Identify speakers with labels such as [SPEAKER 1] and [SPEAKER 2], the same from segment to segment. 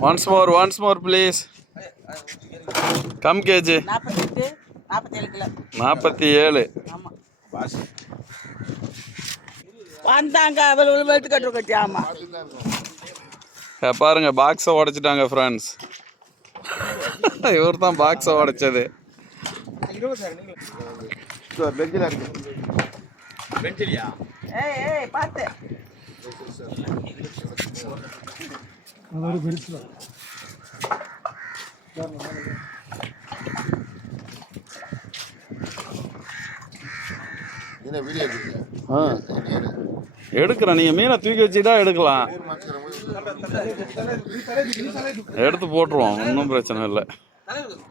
[SPEAKER 1] Once more once more please come KG நாற்பத்தி ஏழு
[SPEAKER 2] வந்தாங்க அவள் வெட்டு கட்டு கட்டி ஆமாம்
[SPEAKER 1] பாருங்க பாக்ஸை உடைச்சிட்டாங்க ஃப்ரெண்ட்ஸ் இவர் தான் பாக்ஸை உடைச்சது.
[SPEAKER 2] ஏய் ஏய் பார்த்து.
[SPEAKER 3] வீடியோ எடுக்கிறீங்க
[SPEAKER 1] ஆ எடுக்கிறேன் நீங்கள் மீனை தூக்கி வச்சுட்டா எடுக்கலாம் எடுத்து போட்டுருவோம் ஒன்றும் பிரச்சனை இல்லை
[SPEAKER 3] அதோட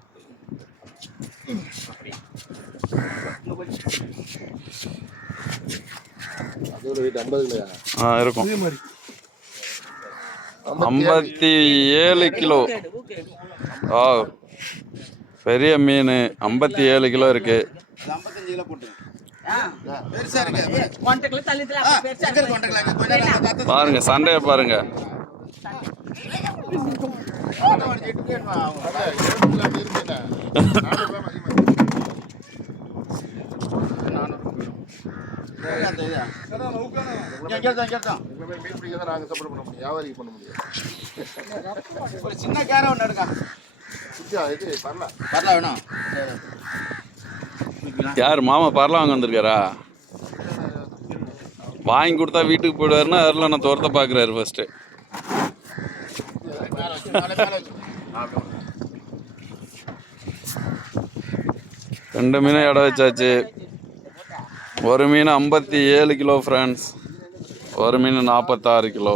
[SPEAKER 1] ஆ இருக்கும் ஐம்பத்தி ஏழு கிலோ ஆ பெரிய மீன் ஐம்பத்தி ஏழு கிலோ இருக்கு
[SPEAKER 2] ஆ ஒன்றரை கிலோ தள்ளி தள்ளி பெருசா இருக்கு.
[SPEAKER 1] பாருங்க சண்டைய பாருங்க
[SPEAKER 3] மீன் பிடிக்க நாங்கள் சப்போர்ட் பண்ண முடியும். வியாபாரிக்கு பண்ண முடியும்
[SPEAKER 4] ஒரு சின்ன கேரை ஒன்று எடுங்க.
[SPEAKER 3] குட்டியா இது பண்ணல
[SPEAKER 4] வரல வேணும்
[SPEAKER 1] யார் மாமா பரல வாங்க வந்திருக்காரா? வாங்கி கொடுத்தா வீட்டுக்கு போயிடுவாருன்னா அதில் நான் துரத்த பார்க்குறாரு ஃபர்ஸ்ட்டு ரெண்டு மீனும் இடம் வச்சாச்சு. ஒரு மீன் ஐம்பத்தி ஏழு கிலோ ஃப்ரெண்ட்ஸ் ஒரு மீன் நாற்பத்தாறு கிலோ.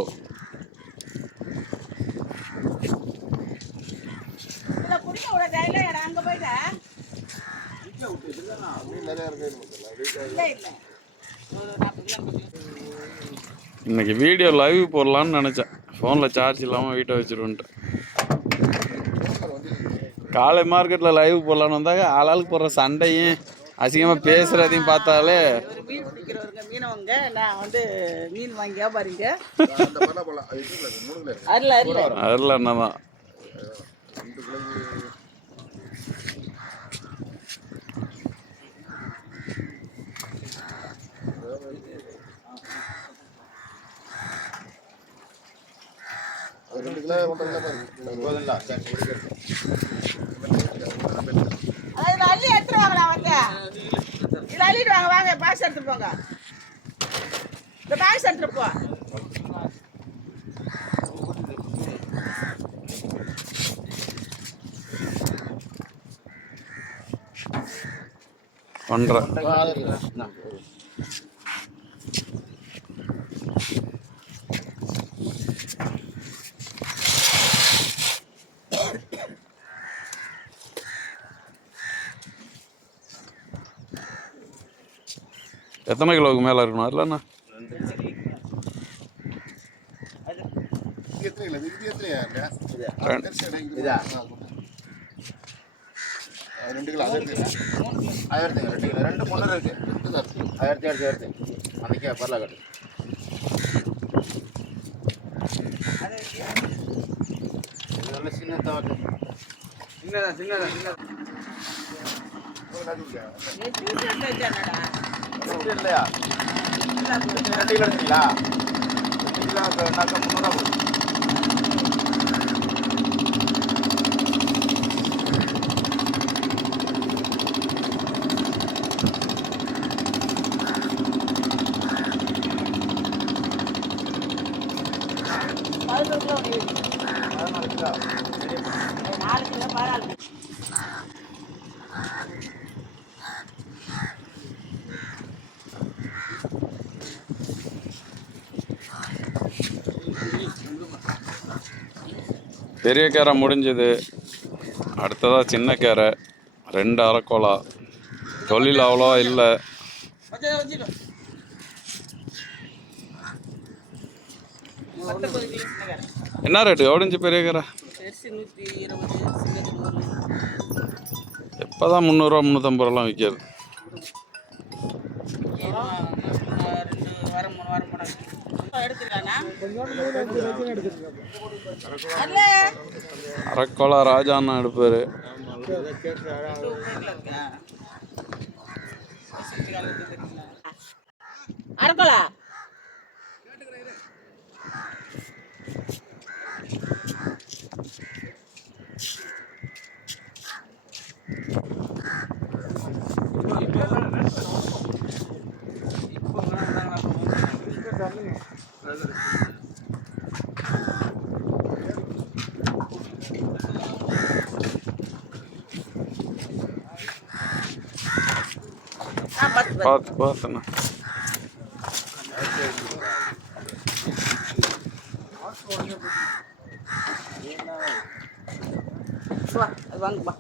[SPEAKER 1] இன்னைக்கு வீடியோ லைவ் போடலான்னு நினச்சேன். ஃபோனில் சார்ஜ் இல்லாமல் வீட்டை வச்சுருவேன்ட்டு. காலை மார்க்கெட்டில் லைவ் போடலான்னு வந்தாங்க. ஆளாளுக்கு போடுற சண்டையும் அசிங்கமாக பேசுகிறதையும் பார்த்தாலே.
[SPEAKER 2] ஒரு மீன் பிடிக்கிறவருங்க மீனவங்க நான் வந்து மீன் வாங்கி வியாபாரிங்க
[SPEAKER 3] அந்த பண்ண போகலாம் அது இது இல்லை, மூணு கிலோ இருக்கு
[SPEAKER 2] அருள். அருள்
[SPEAKER 3] ரெண்டு கிலோக்கு அது ரெண்டு கிலோ ஒன்றரை கிலோ பாருங்க போதுங்களா சரி
[SPEAKER 2] அதாவது அள்ளி எடுத்துட்டு வாங்க நான் வந்து இதை அள்ளிட்டு வாங்க வாங்க பாக்ஸ் எடுத்துட்டு போங்க. இந்த பாக்ஸ் எடுத்துட்டு போ.
[SPEAKER 1] ஒன்றரை. எத்தனை கிலோவுக்கு மேலே இருக்கணும் இல்லைண்ணா ரெண்டு.
[SPEAKER 4] இதா?
[SPEAKER 3] ரெண்டு கிலோ எடுத்துக்கிறேன்
[SPEAKER 4] ஆயிரத்தி ரெண்டு கிலோ ரெண்டு பொண்ணு இருக்கு ஆயிரத்தி ஆயிரத்தி ஆயிரத்தி அன்னைக்கே பரல கட்டு நல்ல சின்ன தவறு சின்னதா சின்னதா சின்னதா இல்லையா? ரெண்டு கிலோ எடுத்தீங்களா ரெண்டு கிலோ நாக்க முந்நூறுவா போகுது
[SPEAKER 2] பதினோரு கிலோ நீ வை.
[SPEAKER 4] பதினாலு கிலோ.
[SPEAKER 2] நாலு கிலோ பதினாலு
[SPEAKER 1] பெரிய கேரை முடிஞ்சது. அடுத்ததாக சின்ன கேரை ரெண்டு அரைக்கோலா. தொழில் அவ்வளோவா இல்லை. என்ன ரேட்டு எவ்வளோஞ்சு பெரிய கேரை?
[SPEAKER 2] பெருசு
[SPEAKER 1] இப்போ தான் முந்நூறுரூவா முந்நூற்றம்பது ரூபாலாம்
[SPEAKER 4] விற்கிறது
[SPEAKER 2] அரக்கோலா ராஜா அண்ணா எடுப்பார்
[SPEAKER 4] அரக்கோலா?
[SPEAKER 2] பார்த்து பார்த்துண்ணா
[SPEAKER 4] வாங்கப்பா